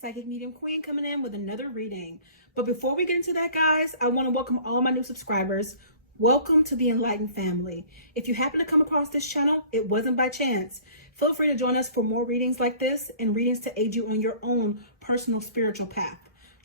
Psychic Medium Queen coming in with another reading. But before we get into that, guys, I want to welcome all my new subscribers. Welcome to the Enlightened family. If you happen to come across this channel, it wasn't by chance. Feel free to join us for more readings like this and readings to aid you on your own personal spiritual path.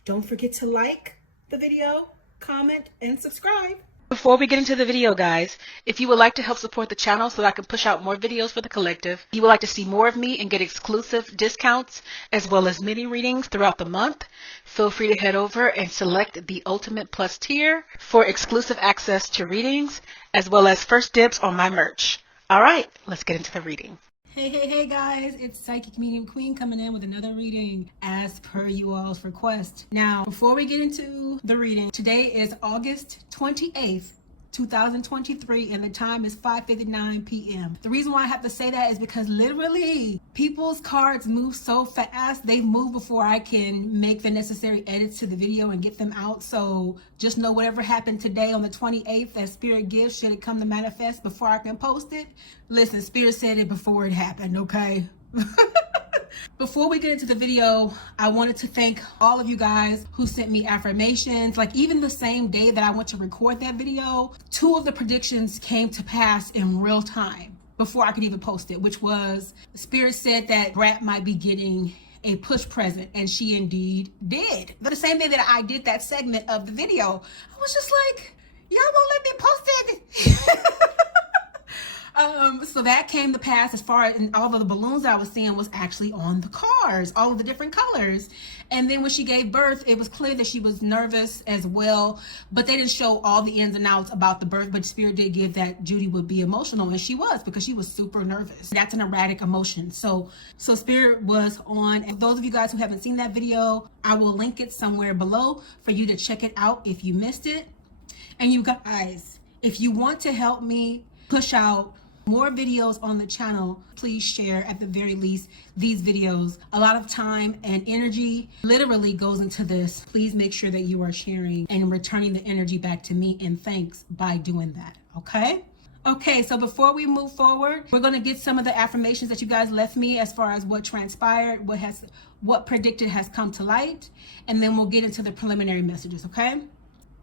Don't forget to like the video, comment, and subscribe. Before we get into the video, guys, if you would like to help support the channel so that I can push out more videos for the collective, you would like to see more of me and get exclusive discounts as well as mini readings throughout the month, feel free to head over and select the Ultimate Plus tier for exclusive access to readings as well as first dibs on my merch. All right, let's get into the reading. Hey guys, it's Psychic Medium Queen coming in with another reading as per you all's request. Now, before we get into the reading, today is August 28th, 2023, and the time is 5:59 p.m. The reason why I have to say that is because literally people's cards move so fast. They move before I can make the necessary edits to the video and get them out. So just know whatever happened today on the 28th that Spirit gives, should it come to manifest before I can post it. Listen, Spirit said it before it happened, okay? Before we get into the video, I wanted to thank all of you guys who sent me affirmations. Like, even the same day that I went to record that video, 2 of the predictions came to pass in real time before I could even post it, which was Spirit said that Brat might be getting a push present, and she indeed did. But the same day that I did that segment of the video, I was just like, y'all won't let me post it. So that came to pass, as far as, and all of the balloons that I was seeing was actually on the cards, all of the different colors. And then when she gave birth, it was clear that she was nervous as well, but they didn't show all the ins and outs about the birth. But Spirit did give that Judy would be emotional, and she was, because she was super nervous. That's an erratic emotion. So Spirit was on. And those of you guys who haven't seen that video, I will link it somewhere below for you to check it out if you missed it. And you guys, if you want to help me push out more videos on the channel, please share at the very least these videos. A lot of time and energy literally goes into this. Please make sure that you are sharing and returning the energy back to me in thanks by doing that, okay? Okay, so before we move forward, we're going to get some of the affirmations that you guys left me as far as what transpired, what predicted has come to light, and then we'll get into the preliminary messages, okay?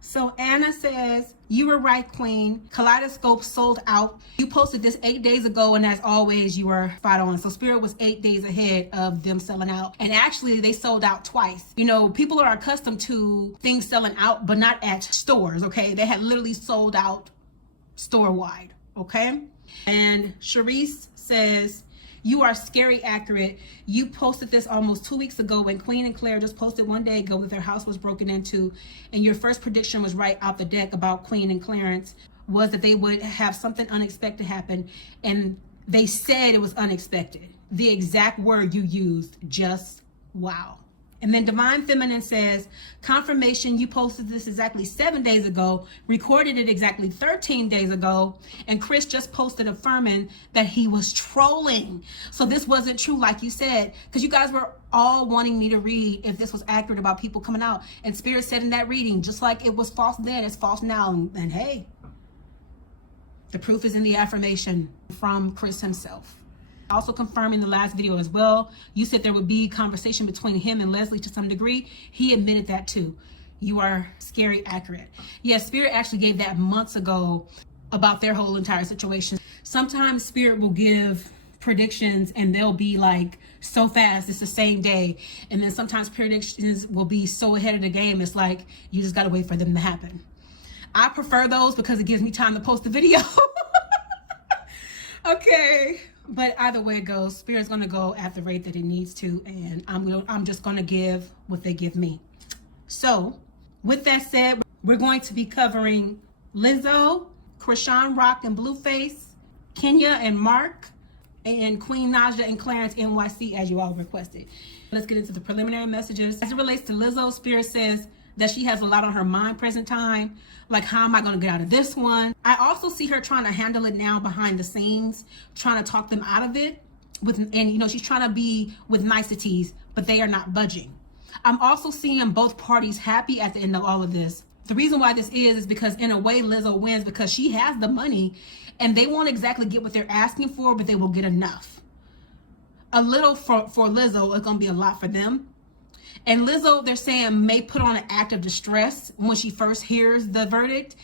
So Anna says, you were right, Queen. Kaleidoscope sold out. You posted this 8 days ago, and as always, you were spot on. So Spirit was 8 days ahead of them selling out. And actually, they sold out twice. You know, people are accustomed to things selling out, but not at stores, okay? They had literally sold out store-wide, okay? And Sharice says, you are scary accurate. You posted this almost 2 weeks ago when Queen and Claire just posted 1 day ago that their house was broken into, and your first prediction was right out the deck about Queen and Clarence, was that they would have something unexpected happen, and they said it was unexpected. The exact word you used, just wow. And then Divine Feminine says, confirmation, you posted this exactly 7 days ago, recorded it exactly 13 days ago, and Chris just posted affirming that he was trolling. So this wasn't true, like you said, because you guys were all wanting me to read if this was accurate about people coming out. And Spirit said in that reading, just like it was false then, it's false now. And hey, the proof is in the affirmation from Chris himself. Also confirming the last video as well, you said there would be conversation between him and Leslie to some degree. He admitted that too. You are scary accurate. Yes, Spirit actually gave that months ago about their whole entire situation. Sometimes Spirit will give predictions and they'll be like so fast, it's the same day. And then sometimes predictions will be so ahead of the game, it's like you just gotta wait for them to happen. I prefer those because it gives me time to post the video. Okay. But either way it goes, Spirit's going to go at the rate that it needs to, and I'm just going to give what they give me. So, with that said, we're going to be covering Lizzo, Krishan and Blueface, Kenya and Mark, and Queen Naija and Clarence NYC, as you all requested. Let's get into the preliminary messages. As it relates to Lizzo, Spirit says that she has a lot on her mind present time. Like, how am I going to get out of this one? I also see her trying to handle it now behind the scenes, trying to talk them out of it. And you know, she's trying to be with niceties, but they are not budging. I'm also seeing both parties happy at the end of all of this. The reason why this is because in a way Lizzo wins because she has the money and they won't exactly get what they're asking for, but they will get enough. A little for Lizzo is going to be a lot for them. And Lizzo, they're saying, may put on an act of distress when she first hears the verdict,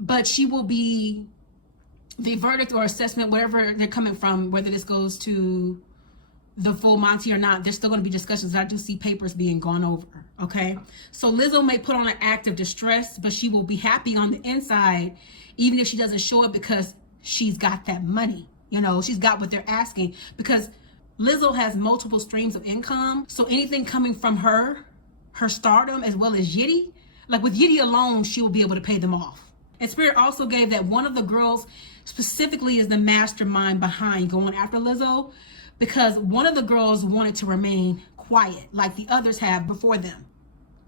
but she will be, the verdict or assessment, whatever they're coming from, whether this goes to the full Monty or not, there's still going to be discussions. I do see papers being gone over. Okay, so Lizzo may put on an act of distress, but she will be happy on the inside, even if she doesn't show it, because she's got that money. You know, she's got what they're asking, because Lizzo has multiple streams of income. So anything coming from her stardom, as well as Yitty, like with Yitty alone, she will be able to pay them off. And Spirit also gave that one of the girls specifically is the mastermind behind going after Lizzo, because one of the girls wanted to remain quiet like the others have before them.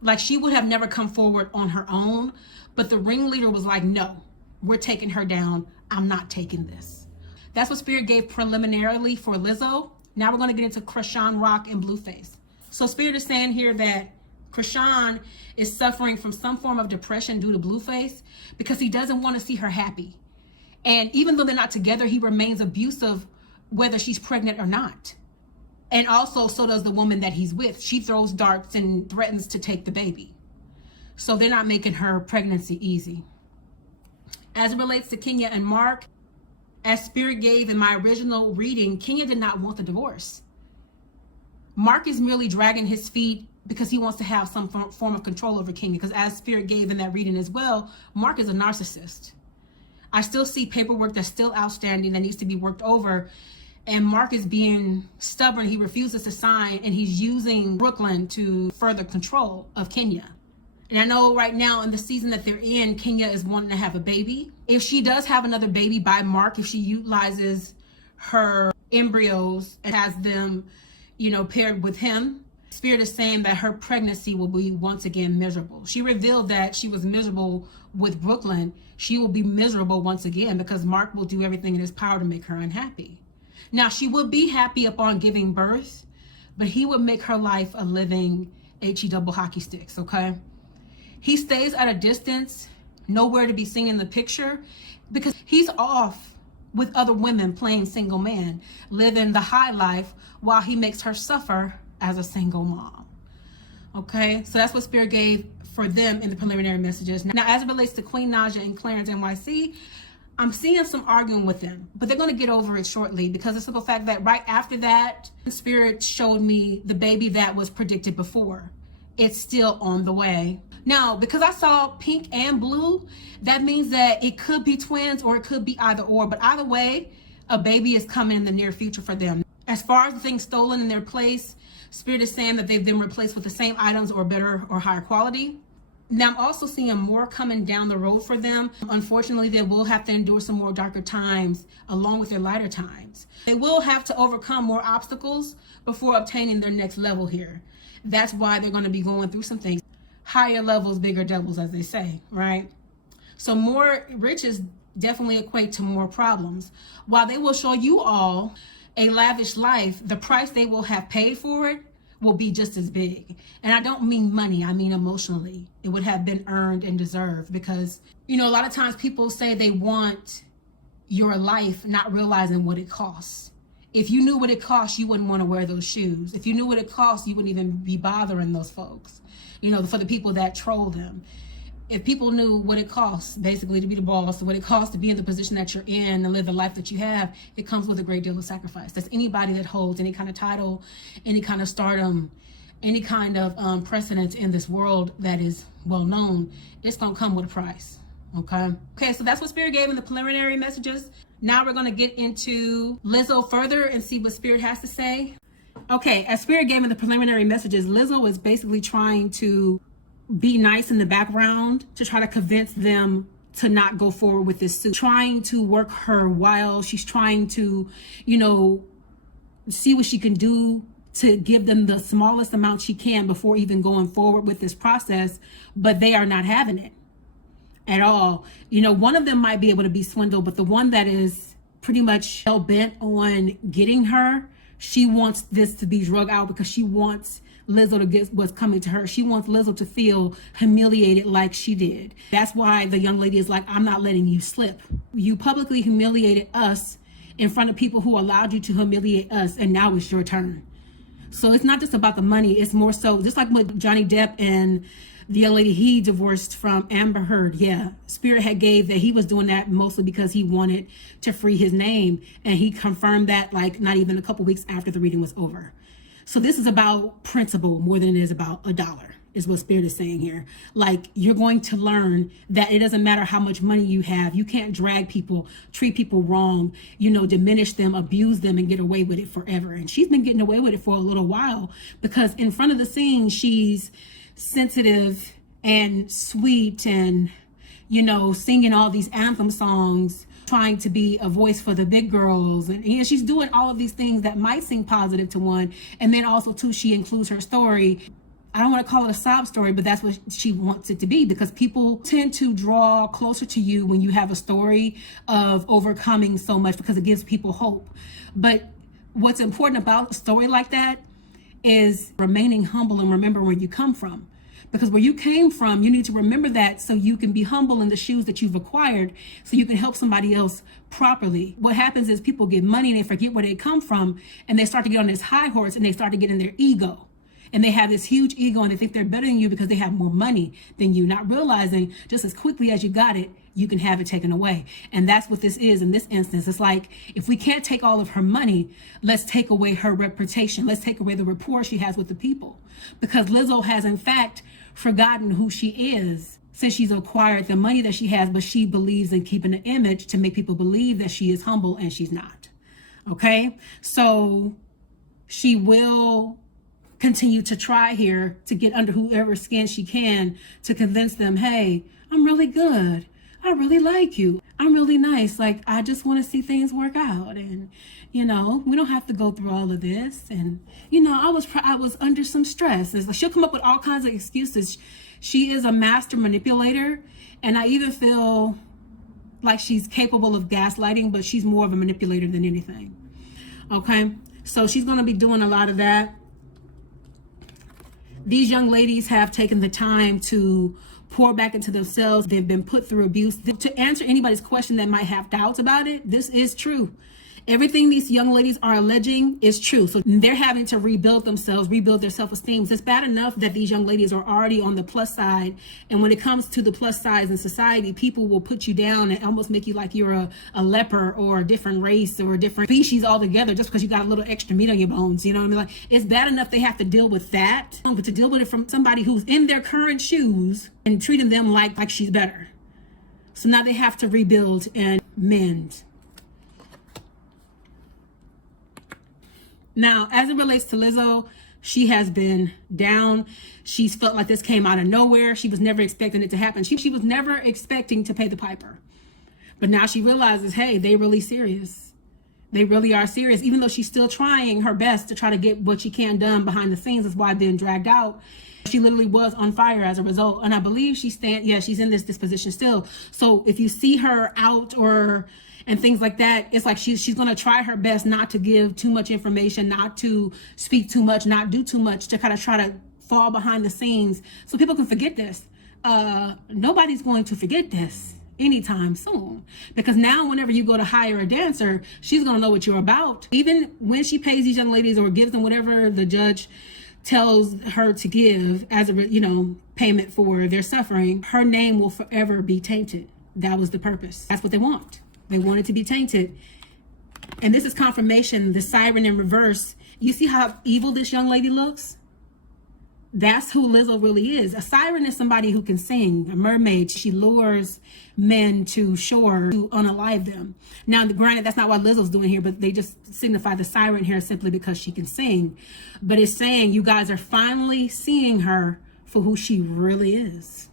Like she would have never come forward on her own, but the ringleader was like, no, we're taking her down. I'm not taking this. That's what Spirit gave preliminarily for Lizzo. Now we're going to get into Krishan Rock and Blueface. So Spirit is saying here that Chrisean is suffering from some form of depression due to Blueface, because he doesn't want to see her happy. And even though they're not together, he remains abusive whether she's pregnant or not. And also, so does the woman that he's with. She throws darts and threatens to take the baby. So they're not making her pregnancy easy. As it relates to Kenya and Mark, as Spirit gave in my original reading, Kenya did not want the divorce. Mark is merely dragging his feet because he wants to have some form of control over Kenya. Because as Spirit gave in that reading as well, Mark is a narcissist. I still see paperwork that's still outstanding that needs to be worked over. And Mark is being stubborn. He refuses to sign, and he's using Brooklyn to further control of Kenya. And I know right now in the season that they're in, Kenya is wanting to have a baby. If she does have another baby by Mark, if she utilizes her embryos and has them, you know, paired with him, Spirit is saying that her pregnancy will be once again miserable. She revealed that she was miserable with Brooklyn. She will be miserable once again because Mark will do everything in his power to make her unhappy. Now, she will be happy upon giving birth, but he would make her life a living HE double hockey sticks, okay? He stays at a distance, nowhere to be seen in the picture, because he's off with other women playing single man, living the high life while he makes her suffer as a single mom. Okay, so that's what Spirit gave for them in the preliminary messages. Now, as it relates to Queen Naija and Clarence NYC, I'm seeing some arguing with them, but they're going to get over it shortly, because the simple fact that right after that, Spirit showed me the baby that was predicted before. It's still on the way. Now, because I saw pink and blue, that means that it could be twins or it could be either or, but either way, a baby is coming in the near future for them. As far as the things stolen in their place, Spirit is saying that they've been replaced with the same items or better or higher quality. Now, I'm also seeing more coming down the road for them. Unfortunately, they will have to endure some more darker times along with their lighter times. They will have to overcome more obstacles before obtaining their next level here. That's why they're going to be going through some things. Higher levels, bigger devils, as they say, right? So more riches definitely equate to more problems. While they will show you all a lavish life, the price they will have paid for it will be just as big. And I don't mean money, I mean emotionally. It would have been earned and deserved, because, you know, a lot of times people say they want your life, not realizing what it costs. If you knew what it cost, you wouldn't want to wear those shoes. If you knew what it cost, you wouldn't even be bothering those folks, you know, for the people that troll them. If people knew what it costs basically to be the boss, what it costs to be in the position that you're in and live the life that you have, it comes with a great deal of sacrifice. That's anybody that holds any kind of title, any kind of stardom, any kind of precedence in this world that is well known, it's gonna come with a price. Okay, so that's what Spirit gave in the preliminary messages. Now we're gonna get into Lizzo further and see what Spirit has to say. Okay, as Spirit gave in the preliminary messages, Lizzo is basically trying to be nice in the background to try to convince them to not go forward with this suit, trying to work her while she's trying to, you know, see what she can do to give them the smallest amount she can before even going forward with this process, but they are not having it at all. You know, one of them might be able to be swindled, but the one that is pretty much hell-bent on getting her, she wants this to be drug out because she wants Lizzo to get what's coming to her. She wants Lizzo to feel humiliated like she did. That's why the young lady is like, I'm not letting you slip. You publicly humiliated us in front of people who allowed you to humiliate us, and now it's your turn. So it's not just about the money. It's more so just like with Johnny Depp and the young lady he divorced from, Amber Heard. Yeah, Spirit had gave that he was doing that mostly because he wanted to free his name, and he confirmed that like not even a couple weeks after the reading was over. So this is about principle more than it is about a dollar, is what Spirit is saying here. Like, you're going to learn that it doesn't matter how much money you have. You can't drag people, treat people wrong, you know, diminish them, abuse them, and get away with it forever. And she's been getting away with it for a little while because in front of the scene, she's sensitive and sweet and, you know, singing all these anthem songs, trying to be a voice for the big girls. And you know, she's doing all of these things that might seem positive to one. And then also too, she includes her story. I don't want to call it a sob story, but that's what she wants it to be, because people tend to draw closer to you when you have a story of overcoming so much, because it gives people hope. But what's important about a story like that is remaining humble and remember where you come from. Because where you came from, you need to remember that so you can be humble in the shoes that you've acquired, so you can help somebody else properly. What happens is people get money and they forget where they come from, and they start to get on this high horse and they start to get in their ego. And they have this huge ego and they think they're better than you because they have more money than you, not realizing just as quickly as you got it, you can have it taken away. And that's what this is in this instance. It's like, if we can't take all of her money, let's take away her reputation. Let's take away the rapport she has with the people. Because Lizzo has in fact forgotten who she is since she's acquired the money that she has, but she believes in keeping an image to make people believe that she is humble, and she's not. Okay? So she will continue to try here to get under whoever's skin she can to convince them, hey, I'm really good. I really like you. I'm really nice. Like, I just want to see things work out. And, you know, we don't have to go through all of this. And, you know, I was under some stress. It's like she'll come up with all kinds of excuses. She is a master manipulator. And I even feel like she's capable of gaslighting, but she's more of a manipulator than anything. Okay. So she's going to be doing a lot of that. These young ladies have taken the time to pour back into themselves. They've been put through abuse. To answer anybody's question that might have doubts about it, this is true. Everything these young ladies are alleging is true. So they're having to rebuild themselves, rebuild their self-esteem. It's bad enough that these young ladies are already on the plus side. And when it comes to the plus size in society, people will put you down and almost make you like you're a leper or a different race or a different species altogether just because you got a little extra meat on your bones. You know what I mean? Like, it's bad enough they have to deal with that, but to deal with it from somebody who's in their current shoes and treating them like she's better. So now they have to rebuild and mend. Now, as it relates to Lizzo, she has been down. She's felt like this came out of nowhere. She was never expecting it to happen. She was never expecting to pay the piper. But now she realizes, hey, they really serious. They really are serious. Even though she's still trying her best to try to get what she can done behind the scenes, that's why being dragged out. She literally was on fire as a result. And I believe she's in this disposition still. So if you see her out and things like that, it's like she's going to try her best not to give too much information, not to speak too much, not do too much, to kind of try to fall behind the scenes so people can forget this. Nobody's going to forget this anytime soon, because now whenever you go to hire a dancer, she's going to know what you're about. Even when she pays these young ladies or gives them whatever the judge tells her to give as a payment for their suffering, her name will forever be tainted. That was the purpose. That's what they want. They want it to be tainted. And this is confirmation. The siren in reverse. You see how evil this young lady looks? That's who Lizzo really is. A siren is somebody who can sing. A mermaid. She lures men to shore to unalive them. Now, granted, that's not what Lizzo's doing here, but they just signify the siren here simply because she can sing. But it's saying you guys are finally seeing her for who she really is.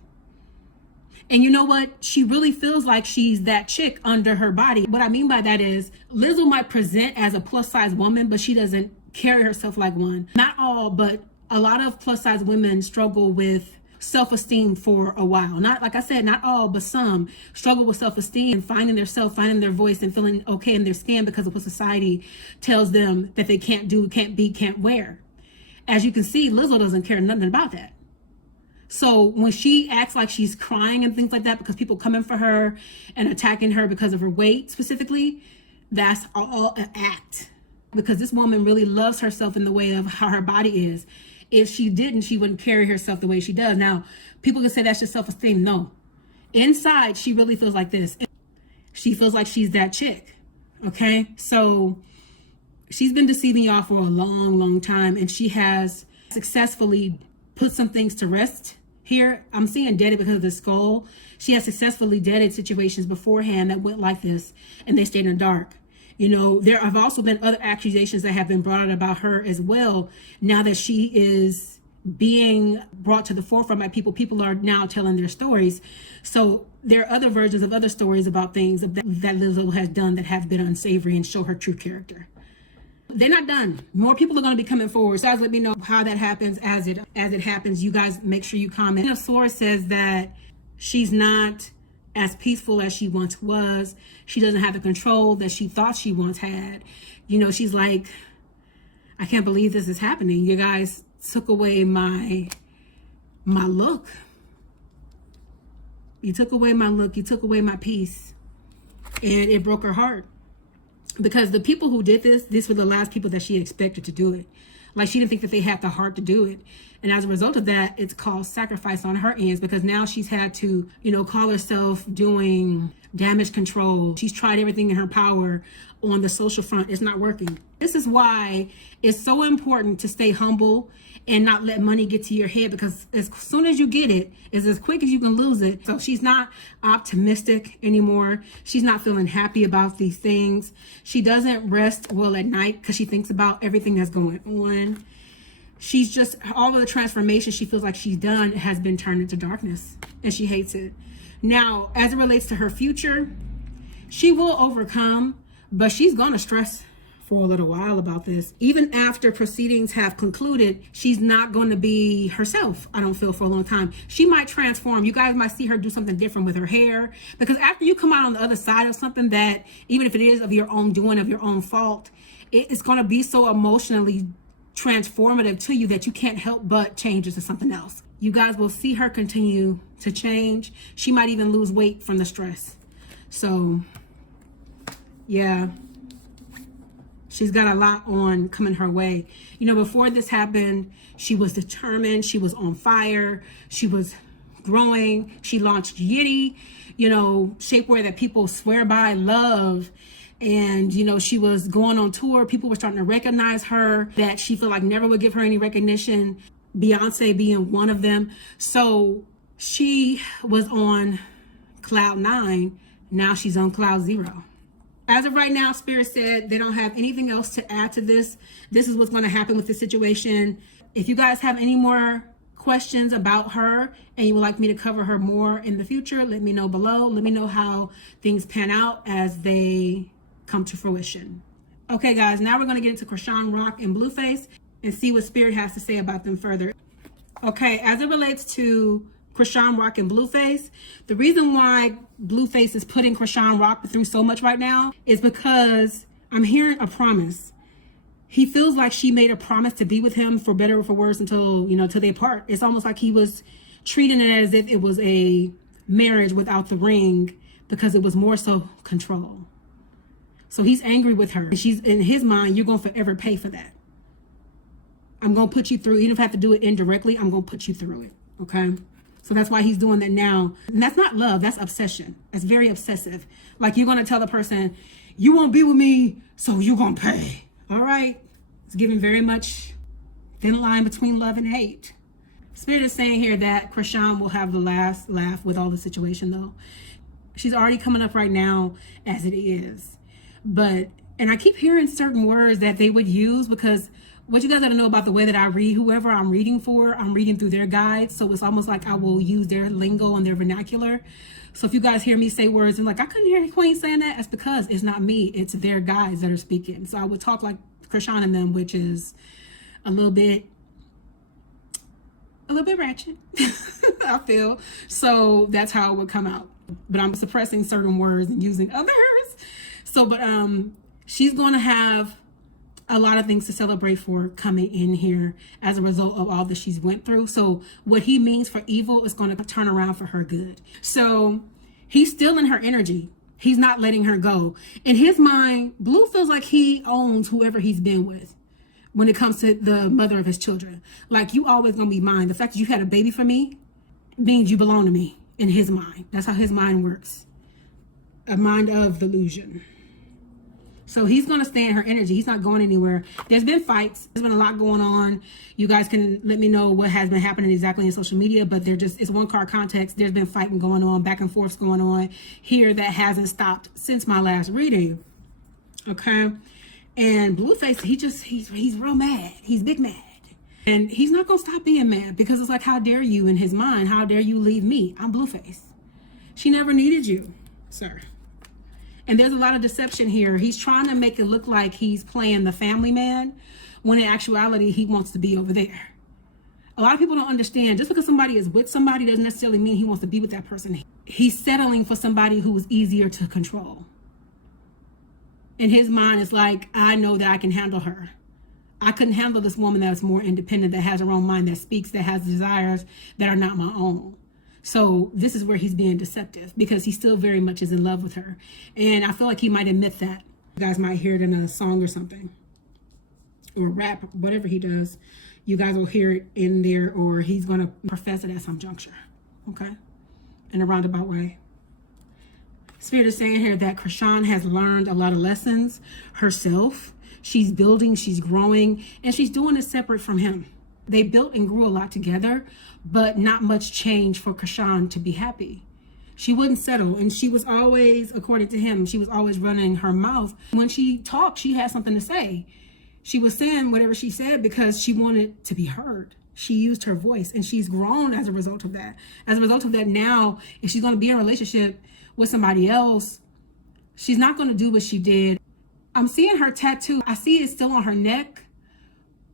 And you know what? She really feels like she's that chick under her body. What I mean by that is Lizzo might present as a plus size woman, but she doesn't carry herself like one. Not all, but a lot of plus size women struggle with self-esteem for a while. Not, like I said, not all, but some struggle with self-esteem and finding their self, finding their voice, and feeling okay in their skin because of what society tells them that they can't do, can't be, can't wear. As you can see, Lizzo doesn't care nothing about that. So when she acts like she's crying and things like that because people coming for her and attacking her because of her weight specifically, that's all an act. because this woman really loves herself in the way of how her body is. If she didn't, she wouldn't carry herself the way she does. Now, people can say that's just self-esteem. No. Inside, she really feels like this. She feels like she's that chick. Okay? So she's been deceiving y'all for a long, long time, and she has successfully put some things to rest here. I'm seeing deaded because of the skull. She has successfully deaded situations beforehand that went like this, and they stayed in the dark. You know, there have also been other accusations that have been brought out about her as well. Now that she is being brought to the forefront by people, people are now telling their stories. So there are other versions of other stories about things that Lizzo has done that have been unsavory and show her true character. They're not done. More people are going to be coming forward. So guys, let me know how that happens as it happens. You guys make sure you comment. A source says that she's not as peaceful as she once was. She doesn't have the control that she thought she once had. You know, she's like, I can't believe this is happening. You guys took away my look. You took away my look. You took away my peace. And it broke her heart. Because the people who did this were the last people that she expected to do it. Like, she didn't think that they had the heart to do it. And as a result of that, it's caused sacrifice on her ends, because now she's had to, you know, call herself doing damage control. She's tried everything in her power on the social front. It's not working. This is why it's so important to stay humble and not let money get to your head, because as soon as you get it, it's as quick as you can lose it. So she's not optimistic anymore. She's not feeling happy about these things. She doesn't rest well at night because she thinks about everything that's going on. She's just, all of the transformation she feels like she's done has been turned into darkness, and she hates it. Now, as it relates to her future, she will overcome, but she's going to stress for a little while about this. Even after proceedings have concluded, she's not going to be herself, I don't feel, for a long time. She might transform. You guys might see her do something different with her hair, because after you come out on the other side of something that, even if it is of your own doing, of your own fault, it's going to be so emotionally transformative to you that you can't help but change into something else. You guys will see her continue to change. She might even lose weight from the stress. So yeah, she's got a lot on coming her way. You know, before this happened, she was determined. She was on fire. She was growing. She launched Yitty, you know, shapewear that people swear by, love. And, you know, she was going on tour. People were starting to recognize her, that she felt like never would give her any recognition, Beyonce being one of them. So she was on cloud 9. Now she's on cloud 0. As of right now, Spirit said they don't have anything else to add to this. This is what's going to happen with this situation. If you guys have any more questions about her and you would like me to cover her more in the future, let me know below. Let me know how things pan out as they come to fruition. Okay, guys, now we're going to get into Krishan Rock and Blueface and see what Spirit has to say about them further. Okay, as it relates to Krishan Rock and Blueface, the reason why Blueface is putting Krishan Rock through so much right now is because I'm hearing a promise. He feels like she made a promise to be with him, for better or for worse, until, you know, till they part. It's almost like he was treating it as if it was a marriage without the ring, because it was more so control. So he's angry with her. She's, in his mind, you're going to forever pay for that. I'm going to put you through, even if I have to do it indirectly, I'm going to put you through it. Okay? So that's why he's doing that now. And that's not love, that's obsession. That's very obsessive. Like, you're going to tell the person, you won't be with me, so you're going to pay. All right? It's giving very much thin line between love and hate. Spirit is saying here that Krishan will have the last laugh with all the situation, though. She's already coming up right now as it is. But, and I keep hearing certain words that they would use, because what you guys got to know about the way that I read, whoever I'm reading for, I'm reading through their guides. So it's almost like I will use their lingo and their vernacular. So if you guys hear me say words and like, I couldn't hear Queen saying that, it's because it's not me. It's their guides that are speaking. So I would talk like Krishan and them, which is a little bit ratchet, I feel. So that's how it would come out. But I'm suppressing certain words and using others. So, but she's going to have a lot of things to celebrate for coming in here as a result of all that she's went through. So what he means for evil is going to turn around for her good. So he's still in her energy. He's not letting her go. In his mind, Blue feels like he owns whoever he's been with when it comes to the mother of his children. Like, you always gonna be mine. The fact that you had a baby for me means you belong to me in his mind. That's how his mind works. A mind of delusion. So he's going to stay in her energy. He's not going anywhere. There's been fights. There's been a lot going on. You guys can let me know what has been happening exactly in social media, but it's one card context. There's been fighting going on, back and forth going on here that hasn't stopped since my last reading. Okay. And Blueface, he's real mad. He's big mad. And he's not going to stop being mad because it's like, how dare you in his mind? How dare you leave me? I'm Blueface. She never needed you, sir. And there's a lot of deception here. He's trying to make it look like he's playing the family man, when in actuality, he wants to be over there. A lot of people don't understand, just because somebody is with somebody doesn't necessarily mean he wants to be with that person. He's settling for somebody who's easier to control. In his mind, it's like, I know that I can handle her. I couldn't handle this woman that's more independent, that has her own mind, that speaks, that has desires that are not my own. So this is where he's being deceptive, because he still very much is in love with her. And I feel like he might admit that. You guys might hear it in a song or something, or rap, whatever he does. You guys will hear it in there, or he's going to profess it at some juncture. Okay? In a roundabout way. Spirit is saying here that Krishan has learned a lot of lessons herself. She's building, she's growing, and she's doing it separate from him. They built and grew a lot together, but not much change for Krishan to be happy. She wouldn't settle, and she was always, according to him, she was always running her mouth. When she talked, she had something to say. She was saying whatever she said because she wanted to be heard. She used her voice, and she's grown as a result of that. As a result of that, now, if she's going to be in a relationship with somebody else, she's not going to do what she did. I'm seeing her tattoo. I see it still on her neck,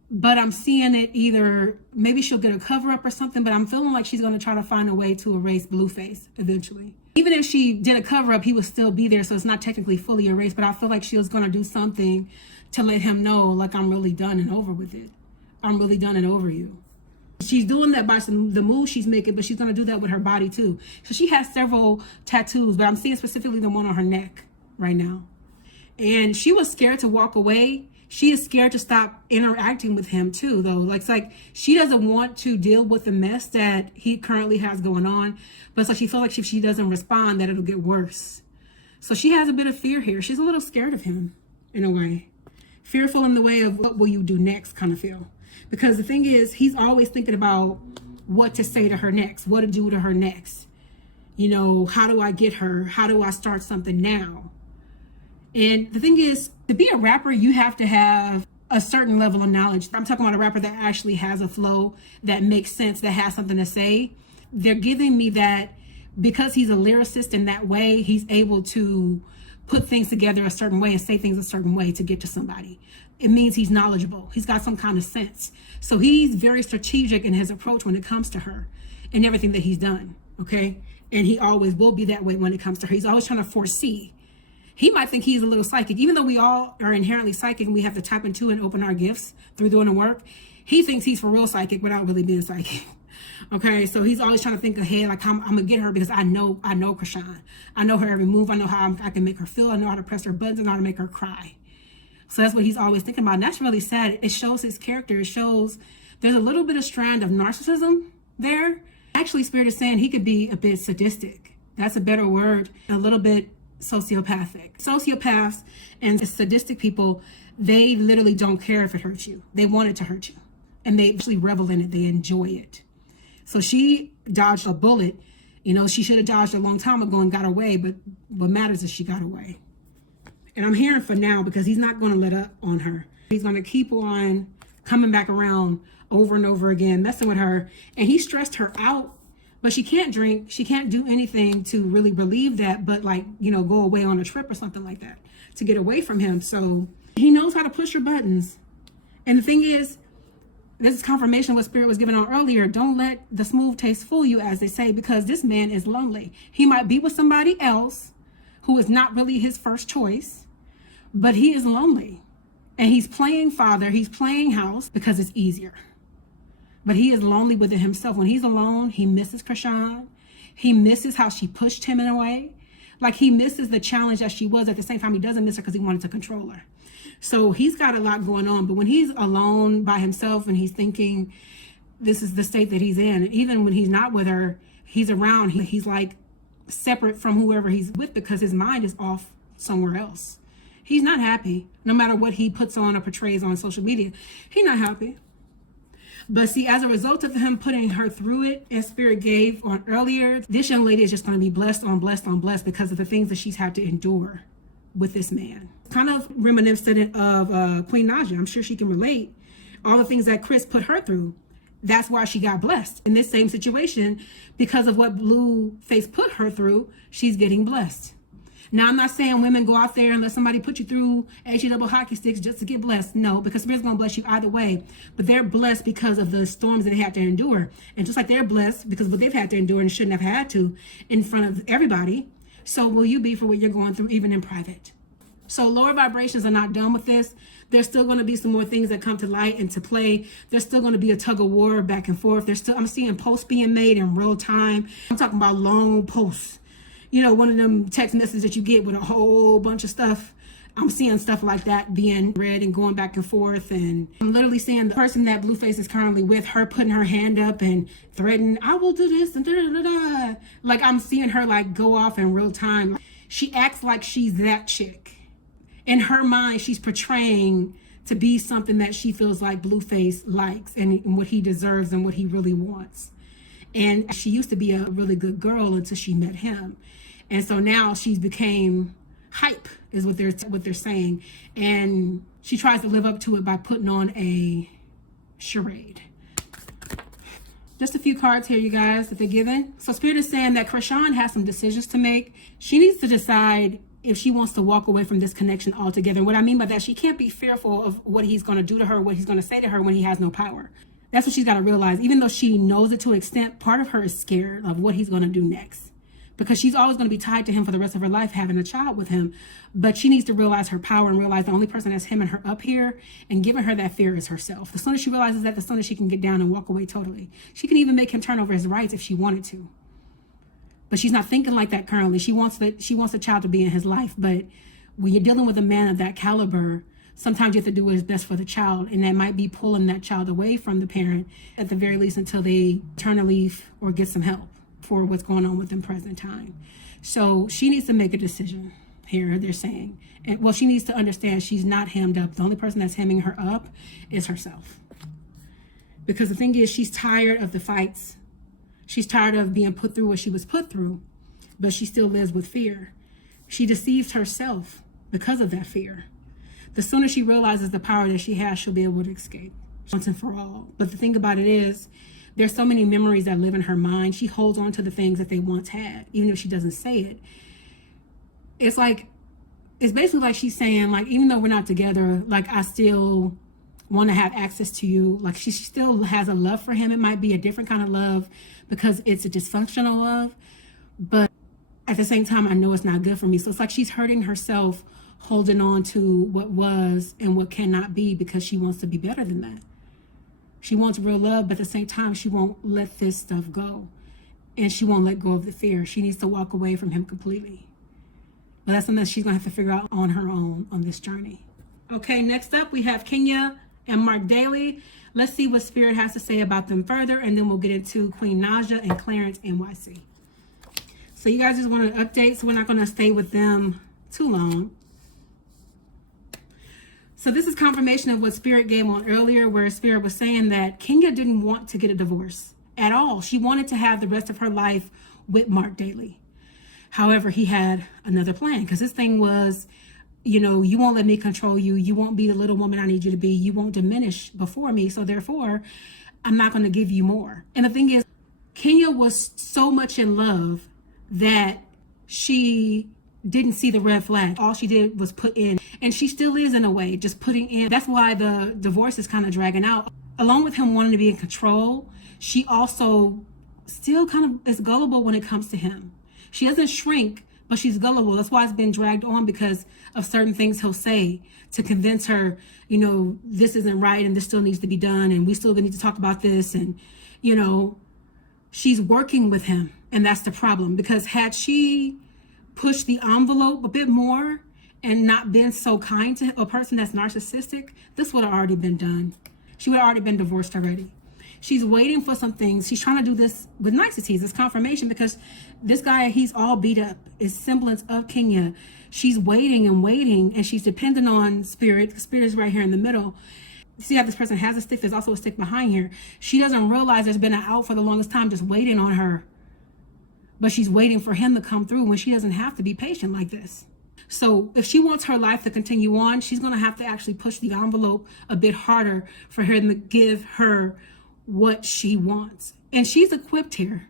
but I'm seeing it either, maybe she'll get a cover up or something, but I'm feeling like she's going to try to find a way to erase Blueface eventually. Even if she did a cover up, he would still be there, so it's not technically fully erased, but I feel like she was going to do something to let him know, like, I'm really done and over with it. I'm really done and over you. She's doing that by the moves she's making, but she's going to do that with her body too. So she has several tattoos, but I'm seeing specifically the one on her neck right now. And she was scared to walk away. She is scared to stop interacting with him too, though. Like, it's like she doesn't want to deal with the mess that he currently has going on. But it's like she feels like if she doesn't respond, that it'll get worse. So she has a bit of fear here. She's a little scared of him in a way. Fearful in the way of what will you do next kind of feel. Because the thing is, he's always thinking about what to say to her next, what to do to her next. You know, how do I get her? How do I start something now? And the thing is, to be a rapper, you have to have a certain level of knowledge. I'm talking about a rapper that actually has a flow, that makes sense, that has something to say. They're giving me that because he's a lyricist in that way, he's able to put things together a certain way and say things a certain way to get to somebody. It means he's knowledgeable. He's got some kind of sense. So he's very strategic in his approach when it comes to her and everything that he's done, okay? And he always will be that way when it comes to her. He's always trying to foresee. He might think he's a little psychic. Even though we all are inherently psychic and we have to tap into and open our gifts through doing the work, he thinks he's for real psychic without really being psychic. Okay, so he's always trying to think ahead, like, I'm gonna get her because I know Krishan. I know her every move. I know how I can make her feel. I know how to press her buttons. I know how to make her cry. So that's what he's always thinking about. And that's really sad. It shows his character. It shows there's a little bit of strand of narcissism there. Actually, Spirit is saying he could be a bit sadistic. That's a better word. A little bit sociopathic. Sociopaths and sadistic people, they literally don't care if it hurts you. They want it to hurt you. And they actually revel in it. They enjoy it. So she dodged a bullet. You know, she should have dodged a long time ago and got away. But what matters is she got away. And I'm hearing for now, because he's not going to let up on her. He's going to keep on coming back around over and over again, messing with her. And he stressed her out, but she can't drink. She can't do anything to really relieve that, but, like, you know, go away on a trip or something like that to get away from him. So he knows how to push her buttons. And the thing is, this is confirmation of what Spirit was giving on earlier. Don't let the smooth taste fool you, as they say, because this man is lonely. He might be with somebody else who is not really his first choice, but he is lonely. And he's playing father, he's playing house because it's easier. But he is lonely within himself. When he's alone, he misses Krishan. He misses how she pushed him in a way. Like, he misses the challenge that she was. At the same time, he doesn't miss her because he wanted to control her. So he's got a lot going on. But when he's alone by himself and he's thinking this is the state that he's in, even when he's not with her, he's around, he's like separate from whoever he's with because his mind is off somewhere else. He's not happy, no matter what he puts on or portrays on social media. He's not happy. But see, as a result of him putting her through it, as Spirit gave on earlier, this young lady is just going to be blessed on blessed on blessed because of the things that she's had to endure with this man. Kind of reminiscent of Queen Naija. I'm sure she can relate. All the things that Chris put her through, that's why she got blessed. In this same situation, because of what Blueface put her through, she's getting blessed. Now, I'm not saying women go out there and let somebody put you through double hockey sticks just to get blessed. No, because Spirit's going to bless you either way. But they're blessed because of the storms that they have to endure. And just like they're blessed because of what they've had to endure and shouldn't have had to in front of everybody, so will you be for what you're going through, even in private. So lower vibrations are not done with this. There's still going to be some more things that come to light and to play. There's still going to be a tug of war back and forth. I'm seeing posts being made in real time. I'm talking about long posts. You know, one of them text messages that you get with a whole bunch of stuff. I'm seeing stuff like that being read and going back and forth. And I'm literally seeing the person that Blueface is currently with, her putting her hand up and threatening, I will do this and da da da da. Like, I'm seeing her like go off in real time. She acts like she's that chick. In her mind, she's portraying to be something that she feels like Blueface likes and what he deserves and what he really wants. And she used to be a really good girl until she met him. And so now she's became hype, is what they're saying. And she tries to live up to it by putting on a charade. Just a few cards here, you guys, that they're given. So Spirit is saying that Krishan has some decisions to make. She needs to decide if she wants to walk away from this connection altogether. And what I mean by that, she can't be fearful of what he's going to do to her, what he's going to say to her when he has no power. That's what she's got to realize. Even though she knows it to an extent, part of her is scared of what he's going to do next. Because she's always going to be tied to him for the rest of her life, having a child with him. But she needs to realize her power and realize the only person that's him and her up here and giving her that fear is herself. The sooner she realizes that, the sooner she can get down and walk away totally. She can even make him turn over his rights if she wanted to. But she's not thinking like that currently. She wants the child to be in his life. But when you're dealing with a man of that caliber, sometimes you have to do what is best for the child. And that might be pulling that child away from the parent, at the very least, until they turn a leaf or get some help for what's going on with them present time. So she needs to make a decision here, they're saying. And well, she needs to understand she's not hemmed up. The only person that's hemming her up is herself. Because the thing is, she's tired of the fights. She's tired of being put through what she was put through, but she still lives with fear. She deceives herself because of that fear. The sooner she realizes the power that she has, she'll be able to escape once and for all. But the thing about it is, there's so many memories that live in her mind. She holds on to the things that they once had, even if she doesn't say it. It's basically like she's saying, like, even though we're not together, like, I still want to have access to you. Like, she still has a love for him. It might be a different kind of love because it's a dysfunctional love, but at the same time, I know it's not good for me. So it's like she's hurting herself, holding on to what was and what cannot be because she wants to be better than that. She wants real love, but at the same time, she won't let this stuff go. And she won't let go of the fear. She needs to walk away from him completely. But that's something that she's going to have to figure out on her own on this journey. Okay, next up, we have Kenya and Mark Daly. Let's see what Spirit has to say about them further, and then we'll get into Queen Naija and Clarence NYC. So you guys just want an update, so we're not going to stay with them too long. So this is confirmation of what Spirit gave on earlier, where Spirit was saying that Kenya didn't want to get a divorce at all. She wanted to have the rest of her life with Mark Daly. However, he had another plan, because his thing was, you know, you won't let me control you. You won't be the little woman I need you to be. You won't diminish before me. So therefore, I'm not going to give you more. And the thing is, Kenya was so much in love that she didn't see the red flag. All she did was put in, and she still is in a way, just putting in. That's why the divorce is kind of dragging out. Along with him wanting to be in control, she also still kind of is gullible when it comes to him. She doesn't shrink, but she's gullible. That's why it's been dragged on, because of certain things he'll say to convince her, you know, this isn't right and this still needs to be done and we still need to talk about this. And, you know, she's working with him. And that's the problem, because had she push the envelope a bit more and not been so kind to a person that's narcissistic, this would have already been done. She would have already been divorced already. She's waiting for some things. She's trying to do this with niceties. It's confirmation because this guy, he's all beat up. Is semblance of Kenya. She's waiting and waiting, and she's dependent on spirit. Spirit is right here in the middle. See how this person has a stick? There's also a stick behind here. She doesn't realize there's been an out for the longest time just waiting on her. But she's waiting for him to come through when she doesn't have to be patient like this. So if she wants her life to continue on, she's going to have to actually push the envelope a bit harder for him to give her what she wants. And she's equipped here.